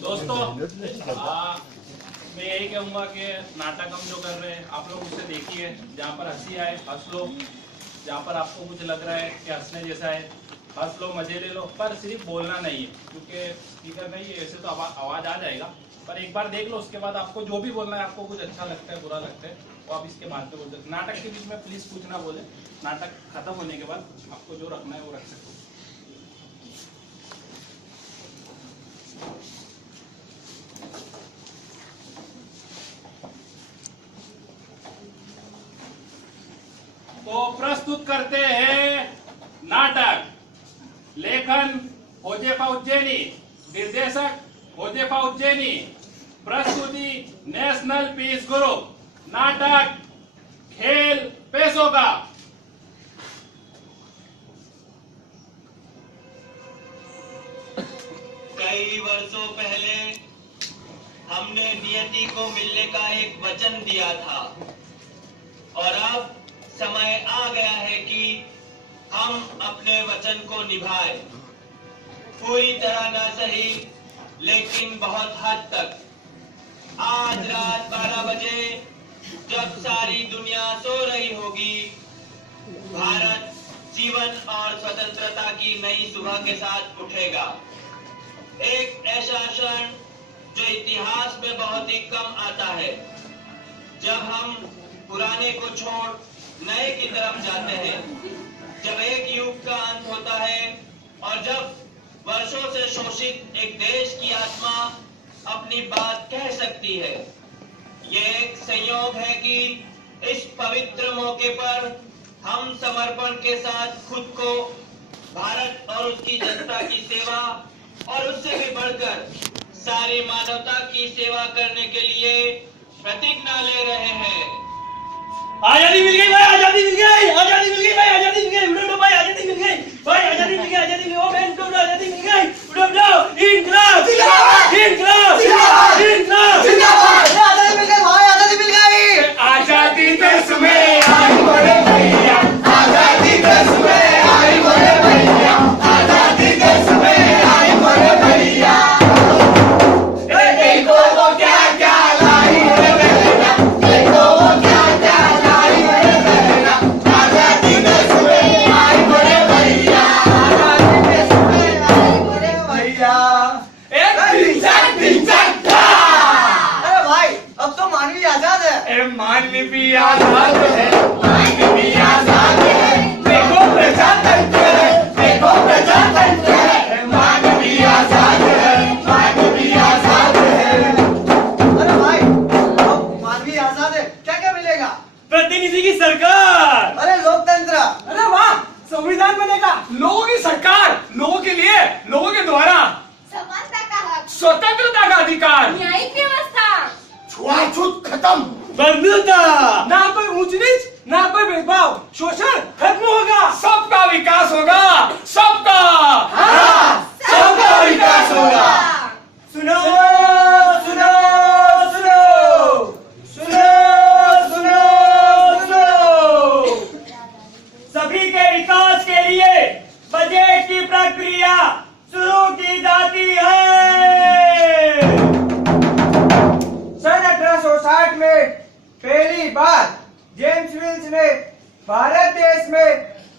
दोस्तों मैं यही कहूँगा कि नाटक हम जो कर रहे हैं आप लोग उसे देखिए, जहाँ पर हंसी आए हंस लो, जहाँ पर आपको कुछ लग रहा है कि हंसने जैसा है हंस लो, मजे ले लो, पर सिर्फ बोलना नहीं है क्योंकि स्पीकर नहीं है, ऐसे तो आवाज़ आ जाएगा। पर एक बार देख लो, उसके बाद आपको जो भी बोलना है, आपको कुछ अच्छा लगता है बुरा लगता है वो आप इसके बाद में बोल सकते। नाटक के बीच में प्लीज़ कुछ ना बोले, नाटक खत्म होने के बाद आपको जो रखना है वो रख सकते हो। तो प्रस्तुत करते हैं नाटक। लेखन होजेफा उज्जैनी, निर्देशक होजेफा उज्जैनी, प्रस्तुति नेशनल पीस ग्रुप। नाटक खेल पैसों का। कई वर्षों पहले हमने नियति को मिलने का एक वचन दिया था और अब समय आ गया है कि हम अपने वचन को निभाएं। पूरी तरह न सही लेकिन बहुत हद तक। आज रात 12 बजे जब सारी दुनिया सो रही होगी, भारत जीवन और स्वतंत्रता की नई सुबह के साथ उठेगा। एक ऐसा क्षण जो इतिहास में बहुत ही कम आता है, जब हम पुराने को छोड़ नए की तरफ जाते हैं, जब एक युग का अंत होता है और जब वर्षों से शोषित एक देश की आत्मा अपनी बात कह सकती है। ये एक संयोग है कि इस पवित्र मौके पर हम समर्पण के साथ खुद को भारत और उसकी जनता की सेवा और उससे भी बढ़कर सारी मानवता की सेवा करने के लिए प्रतिज्ञा ले रहे हैं। आजादी मिल गई भाई, आजादी मिल गई, आजादी मिल गई भाई, आजादी मिल गई, उड़ो भाई, आजादी मिल गई भाई, आजादी मिल गई, आजादी मिल गई, ओ मैन उड़ो, आजादी मिल गई, उड़ो, इनकलाब जिंदाबाद, इनकलाब जिंदाबाद, इनकलाब जिंदाबाद, आजादी मिल गई भाई, आजादी मिल गई, आजादी देश में आई बड़े भैया, आजादी देश में आई बड़े भैया, आजादी देश में आई बड़े भैया, देखो वो क्या क्या लाई है बहना, देखो वो क्या क्या लाई है बहना, आजादी देश में आई बड़े भैया, आजादी देश में आई बड़े भैया, एक दिन चक था। अरे भाई अब तो मानवी आजाद है, मानवी भी आजाद है, मानवी भी आजाद है, देखो प्रजातंत्र है, देखो प्रजातंत्र है, मानवी आजाद है, मानवी आजाद है। अरे भाई अब मानवी आजाद है, क्या क्या मिलेगा? प्रतिनिधि की सरकार, अरे लोकतंत्र, अरे वाह, संविधान बनेगा, लोगों की सरकार, लोगों के लिए, लोगों के द्वारा, समानता का हक, स्वतंत्रता का अधिकार, न्यायिक व्यवस्था, छुआछूत खत्म, बंधुता, ना कोई ऊंच नीच, ना कोई भेदभाव, शोषण खत्म होगा, सबका विकास होगा, सबका, हाँ, सबका विकास होगा। सुनो सुनो सुनो सुनो सुनो सुनो, सभी के विकास के लिए बजट की प्रक्रिया शुरू की जाती है। सन 1860 में पहली बार जेम्स विल्स ने भारत देश में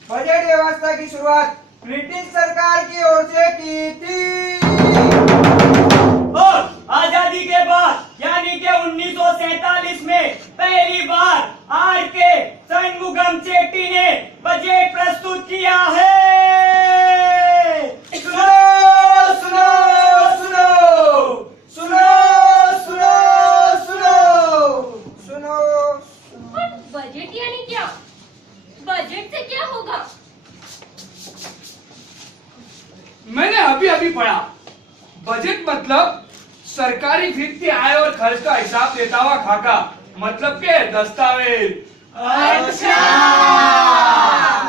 बजट व्यवस्था की शुरुआत ब्रिटिश सरकार की ओर से की थी और आजादी के बाद यानी कि 1947 में पहली बार आर के षणमुगम चेट्टी ने बजट प्रस्तुत किया है। सुनो सुनो सुनो सुनो सुनो सुनो सुनो। बजट यानी क्या? बजट से क्या होगा? मैंने अभी अभी पढ़ा, बजट मतलब सरकारी वित्तीय आय और खर्च का हिसाब देता हुआ खाका, मतलब के दस्तावेज। अच्छा।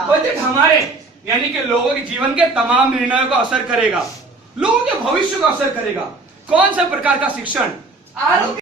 बजट हमारे यानी कि लोगों के जीवन के तमाम निर्णयों को असर करेगा, लोगों के भविष्य को असर करेगा। कौन सा प्रकार का शिक्षण, आरोग्य